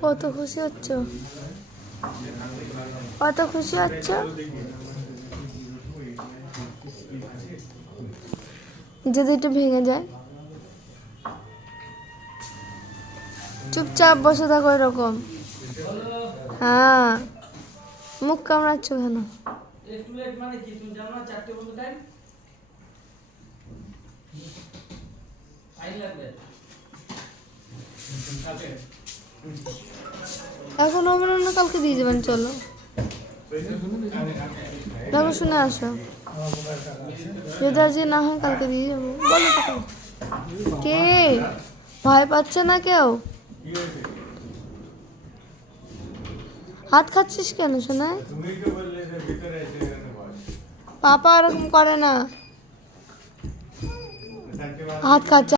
কত খুশি হচ্ছ, কত খুশি হচ্ছ। যদি একটু ভেঙে যায়, চুপচাপ বসে থাকো এরকম। হ্যাঁ, মুখ কামড়াচ্ছ কেন? এখন হবে না, কালকে দিয়ে যাবেন। চলো দেখো শুনে আসো, যদি আজকে না হয় কালকে দিয়ে যাবো। বলো তো কে ভয় পাচ্ছে না কেউ? হাত খাচ্ছিস কেন শোনায়? পাপা ওরকম করে না, হাত খাচ্ছে।